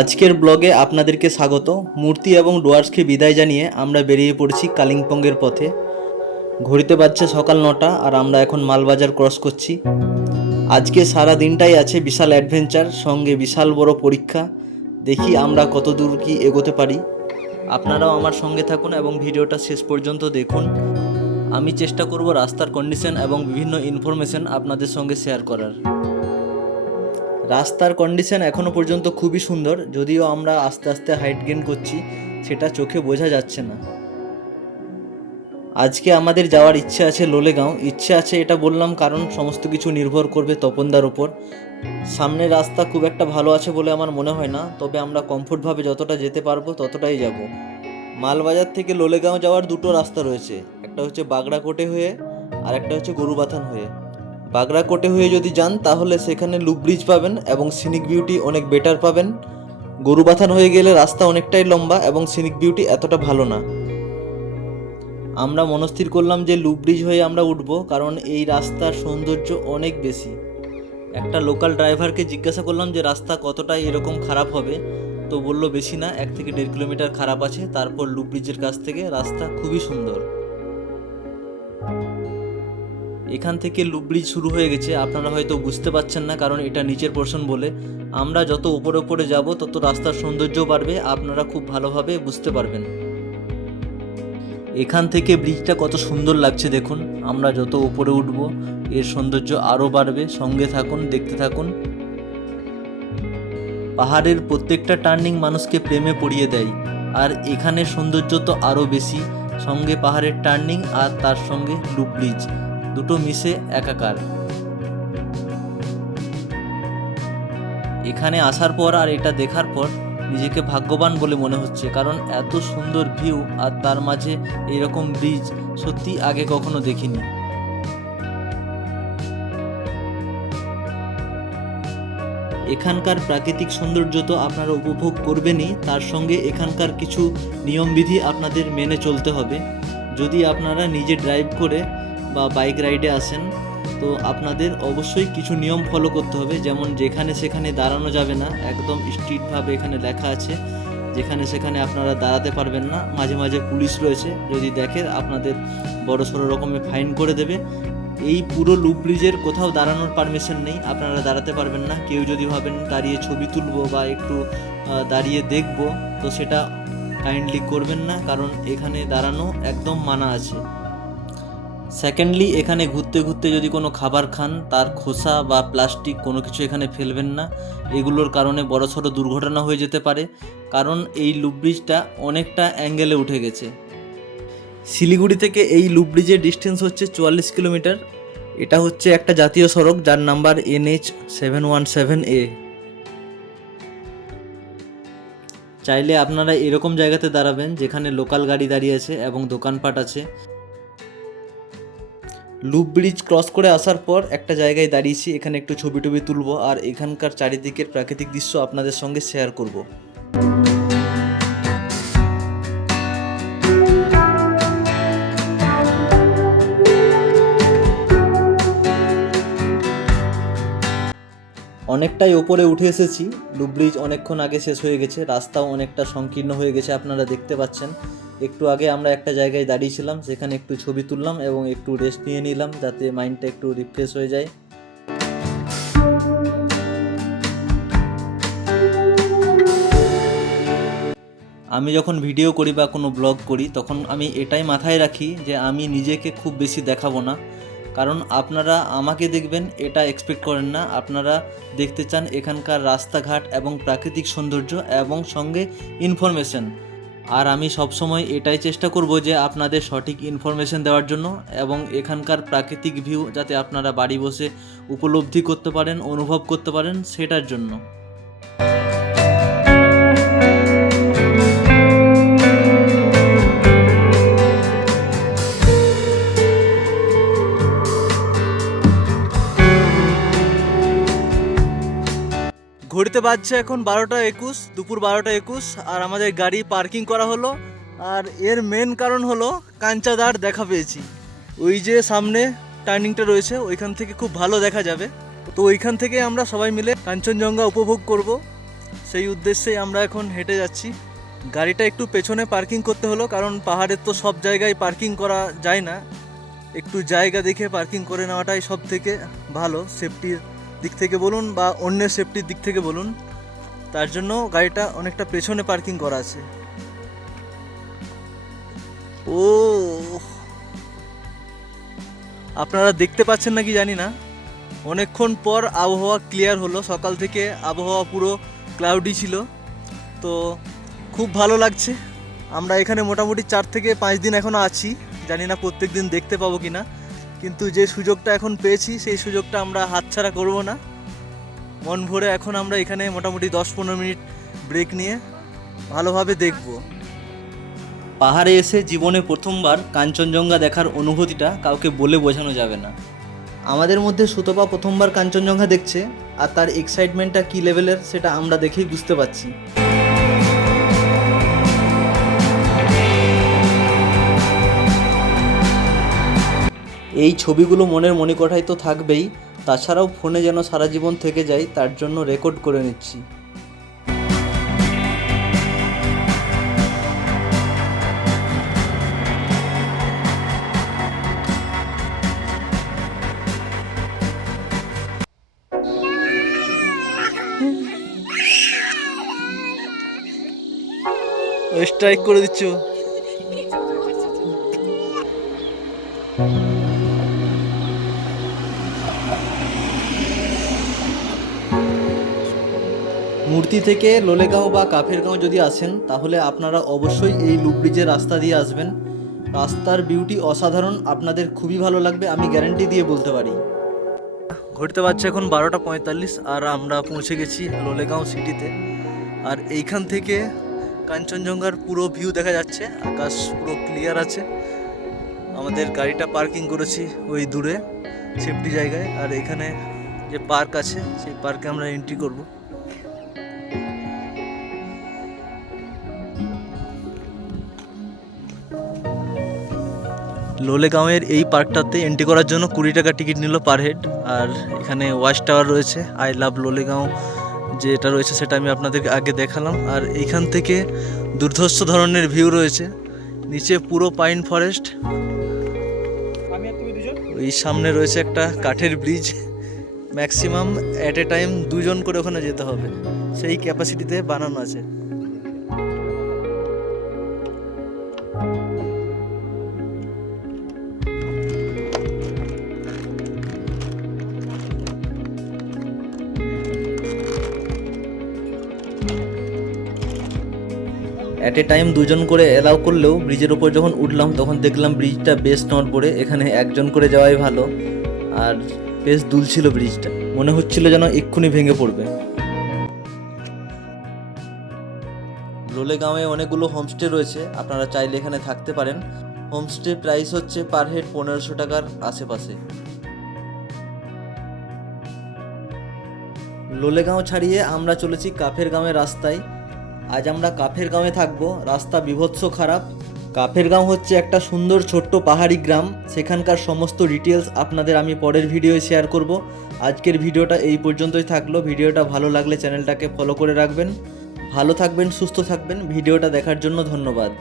আজকের ব্লগে আপনাদেরকে স্বাগত। মূর্তি এবং ডুয়ার্সকে বিদায় জানিয়ে আমরা বেরিয়ে পড়েছি কালিম্পংয়ের পথে। ঘড়িতে বাজছে সকাল 9টা আর আমরা এখন মালবাজার ক্রস করছি। আজকে সারা দিনটাই আছে বিশাল অ্যাডভেঞ্চার, সঙ্গে বিশাল বড় পরীক্ষা। দেখি আমরা কত দূর কি এগোতে পারি। আপনারাও আমার সঙ্গে থাকুন এবং ভিডিওটা শেষ পর্যন্ত দেখুন। আমি চেষ্টা করব রাস্তার কন্ডিশন এবং বিভিন্ন ইনফরমেশন আপনাদের সঙ্গে শেয়ার করার। রাস্তার কন্ডিশন এখনও পর্যন্ত খুবই সুন্দর, যদিও আমরা আস্তে আস্তে হাইট গেইন করছি, সেটা চোখে বোঝা যাচ্ছে না। আজকে আমাদের যাওয়ার ইচ্ছে আছে লোলেগাঁও। ইচ্ছে আছে এটা বললাম কারণ সমস্ত কিছু নির্ভর করবে তপনদার ওপর। সামনের রাস্তা খুব একটা ভালো আছে বলে আমার মনে হয় না, তবে আমরা কমফোর্টভাবে যতটা যেতে পারবো ততটাই যাব। মালবাজার থেকে লোলেগাঁও যাওয়ার দুটো রাস্তা রয়েছে, একটা হচ্ছে বাগড়াকোটে হয়ে আর একটা হচ্ছে গরুবাথান হয়ে। বাগড়াকোটে হয়ে যদি যান তাহলে সেখানে লুপ ব্রিজ পাবেন এবং সিনিক বিউটি অনেক বেটার পাবেন। গরুবাথান হয়ে গেলে রাস্তা অনেকটাই লম্বা এবং সিনিক বিউটি এতটা ভালো না। আমরা মনস্থির করলাম যে লুপ ব্রিজ হয়ে আমরা উঠবো, কারণ এই রাস্তার সৌন্দর্য অনেক বেশি। একটা লোকাল ড্রাইভারকে জিজ্ঞাসা করলাম যে রাস্তা কতটা এরকম খারাপ হবে, তো বলল বেশি না, 1 থেকে 1.5 কিলোমিটার খারাপ আছে, তারপর লুপ ব্রিজের কাছ থেকে রাস্তা খুবই সুন্দর। এখান থেকে লুপ ব্রিজ শুরু হয়ে গেছে, আপনারা হয়তো বুঝতে পারছেন না কারণ এটা নিচের পোর্শন বলে। আমরা যত উপরে উপরে যাব তত রাস্তার সৌন্দর্য বাড়বে, আপনারা খুব ভালোভাবে বুঝতে পারবেন। এখান থেকে ব্রিজটা কত সুন্দর লাগছে দেখুন। আমরা যত উপরে উঠব এর সৌন্দর্য আরও বাড়বে। সঙ্গে থাকুন, দেখতে থাকুন। পাহাড়ের প্রত্যেকটা টার্নিং মানুষকে প্রেমে পড়িয়ে দেয়, আর এখানে সৌন্দর্য তো আরও বেশি। সঙ্গে পাহাড়ের টার্নিং আর তার সঙ্গে লুপ ব্রিজ, দুটো মিশে একাকার। এখানে আসার পর আর এটা দেখার পর নিজেকে ভাগ্যবান বলে মনে হচ্ছে, কারণ এত সুন্দর ভিউ আর তার মাঝে এরকম ব্রিজ সত্যি আগে কখনো দেখিনি। এখানকার প্রাকৃতিক সৌন্দর্য তো আপনারা উপভোগ করবেনই, তার সঙ্গে এখানকার কিছু নিয়মবিধি আপনাদের মেনে চলতে হবে। যদি আপনারা নিজে ড্রাইভ করে বা বাইক রাইডে আসেন তো আপনাদের অবশ্যই কিছু নিয়ম ফলো করতে হবে, যেমন যেখানে সেখানে দাঁড়ানো যাবে না, একদম স্ট্রিটভাবে এখানে লেখা আছে। যেখানে সেখানে আপনারা দাঁড়াতে পারবেন না। মাঝে মাঝে পুলিশ রয়েছে, যদি দেখে আপনাদের বড়সড় রকমের ফাইন করে দেবে। এই পুরো লুপ ব্রিজের কোথাও দাঁড়ানোর পারমিশন নেই, আপনারা দাঁড়াতে পারবেন না। কেউ যদি ভাবেন দাঁড়িয়ে ছবি তুলবো বা একটু দাঁড়িয়ে দেখবো, তো সেটা কাইন্ডলি করবেন না, কারণ এখানে দাঁড়ানো একদম মানা আছে। সেকেন্ডলি, এখানে ঘুরতে ঘুরতে যদি কোনো খাবার খান তার খোসা বা প্লাস্টিক কোনো কিছু এখানে ফেলবেন না। এগুলোর কারণে বড়সড় দুর্ঘটনা হয়ে যেতে পারে, কারণ এই লুপ ব্রিজটা অনেকটা অ্যাঙ্গেলে উঠে গেছে। শিলিগুড়ি থেকে এই লুপ ব্রিজের ডিস্টেন্স হচ্ছে 44 কিলোমিটার। এটা হচ্ছে একটা জাতীয় সড়ক যার নাম্বার NH717A। চাইলে আপনারা এরকম জায়গাতে দাঁড়াবেন যেখানে লোকাল গাড়ি দাঁড়িয়ে আছে এবং দোকানপাট আছে। লুপ ব্রিজ ক্রস করে আসার পর একটা জায়গায় দাঁড়িয়েছি, এখানে একটু ছবি টবি তুলবো আর এখানকার চারিদিকের প্রাকৃতিক দৃশ্য আপনাদের সঙ্গে শেয়ার করব। অনেকটাই ওপরে উঠে এসেছি। লুপ ব্রিজ অনেকক্ষণ আগে শেষ হয়ে গেছে, রাস্তাও অনেকটা সংকীর্ণ হয়ে গেছে, আপনারা দেখতে পাচ্ছেন। একটু আগে আমরা একটা জায়গায় দাঁড়িয়েছিলাম, সেখানে একটু ছবি তুললাম এবং একটু রেস্ট নিয়ে নিলাম যাতে মাইন্ডটা একটু রিফ্রেশ হয়ে যায়। আমি যখন ভিডিও করি বা কোনো ব্লগ করি তখন আমি এটাই মাথায় রাখি যে আমি নিজেকে খুব বেশি দেখাবো না, কারণ আপনারা আমাকে দেখবেন এটা এক্সপেক্ট করেন না। আপনারা দেখতে চান এখানকার রাস্তাঘাট এবং প্রাকৃতিক সৌন্দর্য এবং সঙ্গে ইনফরমেশন। আর আমি সবসময় এটাই চেষ্টা করব যে আপনাদের সঠিক ইনফরমেশন দেওয়ার জন্য, এবং এখানকার প্রাকৃতিক ভিউ যাতে আপনারা বাড়ি বসে উপলব্ধি করতে পারেন, অনুভব করতে পারেন, সেটার জন্য। ঘড়িতে বাজছে এখন 12টা 21, দুপুর 12টা 21, আর আমাদের গাড়ি পার্কিং করা হলো। আর এর মেন কারণ হলো কাঞ্চাদার দেখা পেয়েছি। ওই যে সামনে টার্নিংটা রয়েছে ওইখান থেকে খুব ভালো দেখা যাবে, তো ওইখান থেকে আমরা সবাই মিলে কাঞ্চনজঙ্ঘা উপভোগ করব। সেই উদ্দেশ্যেই আমরা এখন হেঁটে যাচ্ছি। গাড়িটা একটু পেছনে পার্কিং করতে হলো, কারণ পাহাড়ের তো সব জায়গায় পার্কিং করা যায় না, একটু জায়গা দেখে পার্কিং করে নেওয়াটাই সব থেকে ভালো, সেফটির দিক থেকে বলুন বা অন্যের সেফটির দিক থেকে বলুন। তার জন্য গাড়িটা অনেকটা পেছনে পার্কিং করা আছে। ও, আপনারা দেখতে পাচ্ছেন নাকি জানি না, অনেকক্ষণ পর আবহাওয়া ক্লিয়ার হলো। সকাল থেকে আবহাওয়া পুরো ক্লাউডি ছিল, তো খুব ভালো লাগছে। আমরা এখানে মোটামুটি 4 থেকে 5 দিন এখনও আছি, জানি না প্রত্যেক দিন দেখতে পাবো কি না, কিন্তু যে সুযোগটা এখন পেয়েছি সেই সুযোগটা আমরা হাতছাড়া করব না। মন ভরে এখন আমরা এখানে মোটামুটি 10-15 মিনিট ব্রেক নিয়ে ভালোভাবে দেখব। পাহাড়ে এসে জীবনে প্রথমবার কাঞ্চনজঙ্ঘা দেখার অনুভূতিটা কাউকে বলে বোঝানো যাবে না। আমাদের মধ্যে সুতপা প্রথমবার কাঞ্চনজঙ্ঘা দেখছে, আর তার এক্সাইটমেন্টটা কী লেভেলের সেটা আমরা দেখেই বুঝতে পারছি। এই ছবিগুলো মনের মণিকোঠায় তো থাকবেই, তাছাড়াও ফোনে যেন সারা জীবন থেকে যায় তার জন্য রেকর্ড করে নিচ্ছি। স্ট্রাইক করে দিচ্ছ। মূর্তি থেকে লোলেগাঁও বা কাফেরগাঁও যদি আসেন তাহলে আপনারা অবশ্যই এই লুপ ব্রিজের রাস্তা দিয়ে আসবেন। রাস্তার বিউটি অসাধারণ, আপনাদের খুবই ভালো লাগবে, আমি গ্যারান্টি দিয়ে বলতে পারি। ঘুরতে পারছে এখন 12:45 আর আমরা পৌঁছে গেছি লোলেগাঁও সিটিতে। আর এইখান থেকে কাঞ্চনজঙ্ঘার পুরো ভিউ দেখা যাচ্ছে, আকাশ পুরো ক্লিয়ার আছে। আমাদের গাড়িটা পার্কিং করেছি ওই দূরে সেফটি জায়গায়, আর এখানে যে পার্ক আছে সেই পার্কে আমরা এন্ট্রি করব। লোলেগাঁওয়ের এই পার্কটাতে এন্ট্রি করার জন্য 20 টাকা টিকিট নিল পার হেড। আর এখানে ওয়াচ টাওয়ার রয়েছে, আই লাভ লোলেগাঁও যেটা রয়েছে সেটা আমি আপনাদেরকে আগে দেখালাম। আর এইখান থেকে দুর্ধর্ষ ধরনের ভিউ রয়েছে, নিচে পুরো পাইন ফরেস্ট, ওই সামনে রয়েছে একটা কাঠের bridge. Maximum at a time 2 জন করে ওখানে যেতে হবে, সেই ক্যাপাসিটিতে বানানো আছে। অ্যাট এ টাইম 2 জন করে অ্যালাউ করলেও ব্রিজের ওপর যখন উঠলাম তখন দেখলাম ব্রিজটা বেশ নড়বড়ে, এখানে একজন করে যাওয়াই ভালো। আর বেশ দুলছিল ব্রিজটা, মনে হচ্ছিল যেন এক্ষুনি ভেঙে পড়বে। লোলেগাঁওয়ে অনেকগুলো হোমস্টে রয়েছে, আপনারা চাইলে এখানে থাকতে পারেন। হোমস্টে প্রাইস হচ্ছে পার হেড 1500 টাকার আশেপাশে। লোলেগাঁও ছাড়িয়ে আমরা চলেছি কাফেরগাঁওয়ের রাস্তায়। আজ আমরা কাফেরগাঁওয়ে থাকবো, রাস্তা বিভৎস খারাপ। কাফেরগাঁও হচ্ছে একটা সুন্দর ছোট্ট পাহাড়ি গ্রাম, সেখানকার সমস্ত ডিটেলস আপনাদের আমি পরের ভিডিওয়ে শেয়ার করব। আজকের ভিডিওটা এই পর্যন্তই থাকলো। ভিডিওটা ভালো লাগলে চ্যানেলটাকে ফলো করে রাখবেন। ভালো থাকবেন, সুস্থ থাকবেন। ভিডিওটা দেখার জন্য ধন্যবাদ।